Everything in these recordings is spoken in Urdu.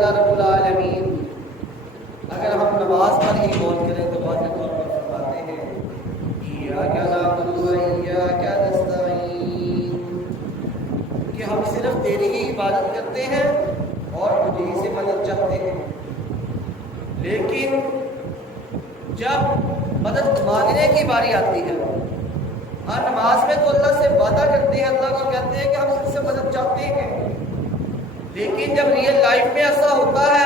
اللہ رب العالمین اگر ہم نماز پر ہی غور کریں تو واضح طور پر فرماتے ہیں ایاک نعبد و ایاک نستعین، کہ ہم صرف تیری ہی عبادت کرتے ہیں اور تجھ ہی سے مدد چاہتے ہیں۔ لیکن جب مدد مانگنے کی باری آتی ہے، ہر نماز میں تو اللہ سے وعدہ کرتے ہیں، اللہ کو کہتے ہیں کہ ہم اس سے مدد چاہتے ہیں، لیکن جب ریئل لائف میں ایسا ہوتا ہے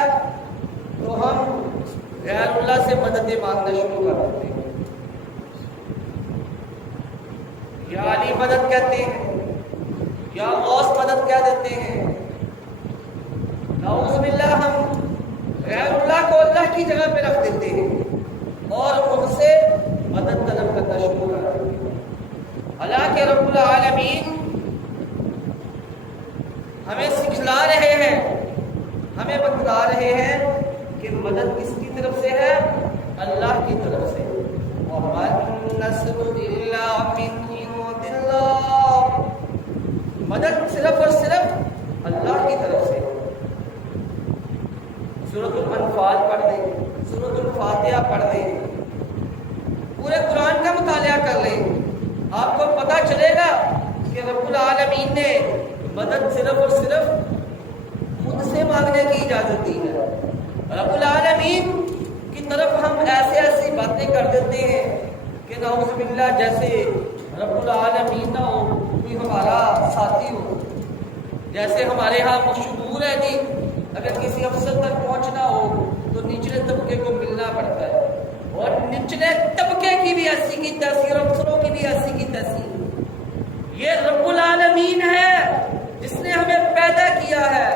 تو ہم غیر اللہ سے مدد مانگنا شروع کر دیتے ہیں۔ یا علی مدد کہتے ہیں، یا غوث مدد کہہ دیتے ہیں، نعوذ باللہ ہم غیر اللہ کو اللہ کی جگہ پہ رکھ دیتے ہیں اور ان سے مدد طلب کرنا شروع کر دیتے ہیں۔ حالانکہ رب العالمین ہمیں سکھلا رہے ہیں، ہمیں بتلا رہے ہیں کہ مدد کس کی طرف سے ہے؟ اللہ کی طرف سے۔ وَمَا النَّصْرُ إِلَّا مِنْ عِندِ اللَّهِ، مدد صرف اور صرف اللہ کی طرف سے۔ سورۃ الانفال پڑھ دیں، سورۃ الفاتحہ پڑھ دیں، پورے قرآن کا مطالعہ کر لیں، آپ کو پتہ چلے گا کہ رب العالمین نے مدد صرف اور صرف خود سے مانگنے کی اجازت دی ہے۔ رب العالمین کی طرف ہم ایسی باتیں کر دیتے ہیں کہ نعوذ باللہ جیسے رب العالمین نہ ہو، کوئی ہمارا ساتھی ہو۔ جیسے ہمارے ہاں مشہور ہے جی، اگر کسی افسر تک پہنچنا ہو تو نچلے طبقے کو ملنا پڑتا ہے، اور نچلے طبقے کی بھی ایسی کی تیسی اور افسروں کی بھی ایسی کی تیسی۔ یہ رب العالمین ہے جس نے ہمیں پیدا کیا ہے،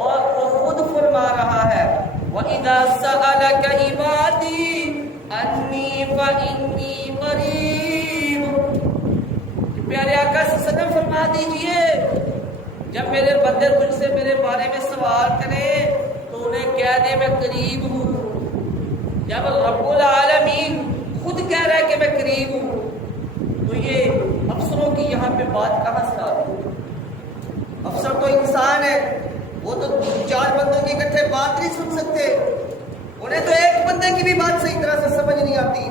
اور وہ خود فرما رہا ہے وَإِذَا سَأَلَكَ عِبَادِي أَنِّي فَإِنِّي قَرِيبٌ، پیارے آقا صلی اللہ علیہ وسلم فرما دیجئے جب میرے بندے تجھ سے میرے بارے میں سوال کریں تو انہیں کہہ دے میں قریب ہوں۔ جب رب العالمین خود کہہ رہا ہے کہ میں قریب ہوں تو یہ افسروں کی یہاں پہ بات کہاں سے آ رہی ہے؟ افسر تو انسان ہے، وہ تو چار بندوں کی اکٹھے بات نہیں سن سکتے، انہیں تو ایک بندے کی بھی بات صحیح طرح سے سمجھ نہیں آتی۔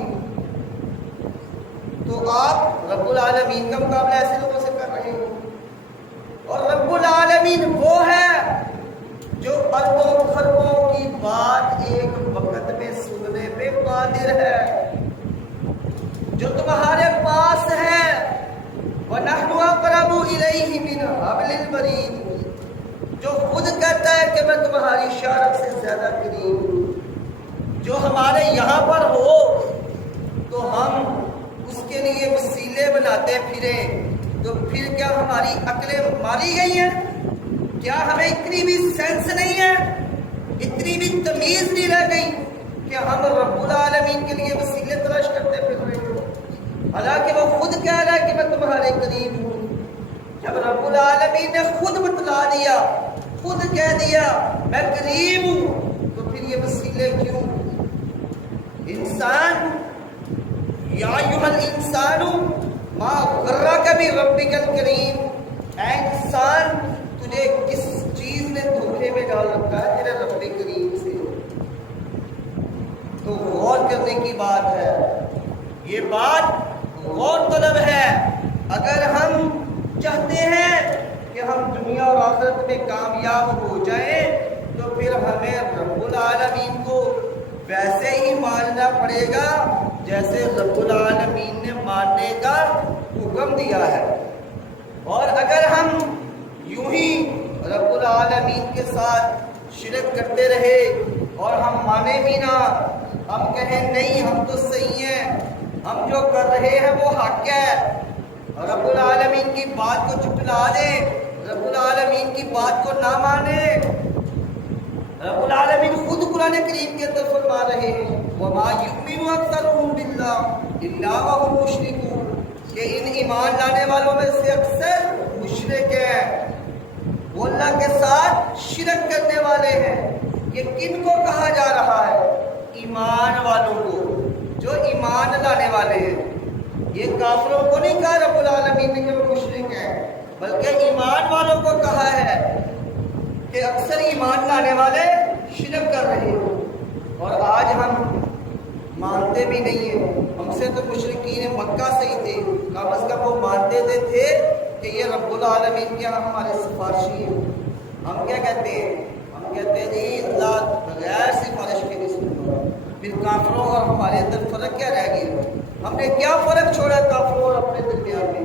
تو آپ رب العالمین کا مقابلہ ایسے لوگوں سے کر رہے ہیں، اور رب العالمین وہ ہے جو اربوں خربوں کی بات ایک وقت میں سننے پہ قادر ہے، جو تمہارے پاس ہے وَنَحْنُ أَقْرَبُ إِلَيْهِ مِنْ حَبْلِ الْوَرِيدِ، جو خود کہتا ہے کہ میں تمہاری شارب سے زیادہ قریب ہوں۔ جو ہمارے یہاں پر ہو تو ہم اس کے لیے وسیلے بناتے پھریں، تو پھر کیا ہماری عقلیں ماری گئی ہیں؟ کیا ہمیں اتنی بھی سینس نہیں ہے، اتنی بھی تمیز نہیں رہ گئی کہ ہم رب العالمین کے لیے وسیلے تلاش کرتے پھر رہے ہیں؟ حالانکہ وہ خود کہہ رہا ہے کہ میں تمہارے قریب ہوں۔ جب رب العالمین نے خود بتلا دیا، خود کہہ دیا میں قریب ہوں، تو پھر یہ وسیلے کیوں؟ انسان، یا ایھا الانسان ما غرک بربک الکریم، اے انسان تجھے کس چیز نے دھوکے میں ڈال رکھا ہے تیرے رب کریم سے؟ تو غور کرنے کی بات ہے، یہ بات غور طلب ہے۔ اگر ہم چاہتے ہیں کہ ہم دنیا اور آخرت میں کامیاب ہو جائیں تو پھر ہمیں رب العالمین کو ویسے ہی ماننا پڑے گا جیسے رب العالمین نے ماننے کا حکم دیا ہے۔ اور اگر ہم یوں ہی رب العالمین کے ساتھ شرک کرتے رہے اور ہم مانے بھی نہ، ہم کہیں نہیں ہم تو صحیح ہیں، ہم جو کر رہے ہیں وہ حق ہے، رب العالمین کی بات کو جھٹلا دیں، رب العالمین کی بات کو نہ مانے، رب العالمین خود قرآن کریم کے اندر فرما رہے ہیں وَمَا يُؤْمِنُ أَكْثَرُهُم بِاللَّهِ إِلَّا وَهُمْ مُشْرِكُونَ، کہ ان ایمان لانے والوں میں سے اکثر مشرک ہیں، وہ اللہ کے ساتھ شرک کرنے والے ہیں۔ یہ کن کو کہا جا رہا ہے؟ ایمان والوں کو، جو ایمان لانے والے ہیں۔ یہ کافروں کو نہیں کہا رب العالمین نے کہ وہ مشرک ہیں، بلکہ ایمان والوں کو کہا ہے کہ اکثر ایمان لانے والے شرک کر رہے ہیں، اور آج ہم مانتے بھی نہیں ہیں۔ ہم سے تو مشرکین مکہ سے ہی تھے، کم از کم وہ مانتے تھے کہ یہ رب العالمین کیا ہمارے سفارشی ہیں۔ ہم کیا کہتے ہیں؟ ہم کہتے ہیں جی اللہ بغیر سفارش کے نہیں سنتا۔ پھر کافروں اور ہمارے اندر فرق کیا رہ گیا؟ ہم نے کیا فرق چھوڑا کافروں اور اپنے درمیان میں؟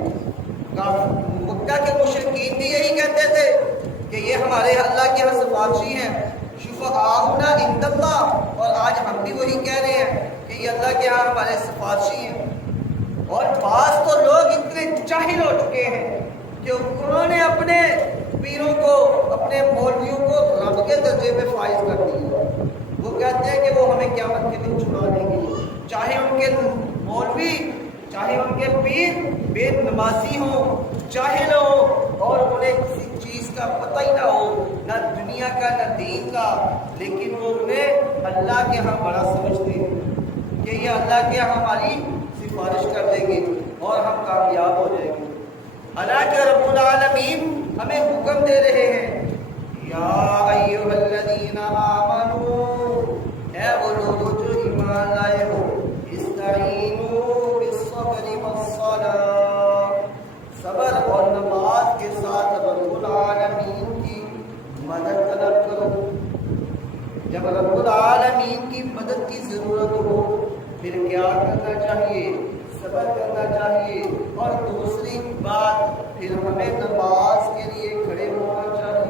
مکہ کے مشرکین بھی یہی کہتے تھے کہ یہ ہمارے اللہ کے یہاں سفارشی ہیں، شفعاؤنا عند اللہ، اور آج ہم بھی وہی کہہ رہے ہیں کہ یہ اللہ کے یہاں ہمارے سفارشی ہیں۔ اور بعض تو لوگ اتنے جاہل ہو چکے ہیں کہ انہوں نے اپنے پیروں کو، اپنے مولویوں کو رب کے درجے میں فائز کر دیا۔ وہ کہتے ہیں کہ وہ ہمیں قیامت کے دن چھڑا دیں گے، چاہے ان کے مولوی، چاہے ان کے پیر بے نمازی ہوں، جاہل ہوں، اور انہیں کسی چیز کا پتہ ہی نہ ہو، نہ دنیا کا نہ دین کا، لیکن وہ انہیں اللہ کے ہاں بڑا سمجھتے ہیں کہ یہ اللہ کے ہاں ہماری سفارش کر دیں گے اور ہم کامیاب ہو جائیں گے۔ حالانکہ رب العالمین ہمیں حکم دے رہے ہیں، یا ایھا الذین آمنوا، اے وہ لوگ جو ایمان لائے ہو، استعینوا بالصبر والصلاۃ، صبر اور نماز کے ساتھ رب العالمین کی مدد طلب کرو۔ جب رب العالمین کی مدد کی ضرورت ہو پھر کیا کرنا چاہیے؟ صبر کرنا چاہیے، اور دوسری بات پھر ہمیں نماز کے لیے کھڑے ہونا چاہیے۔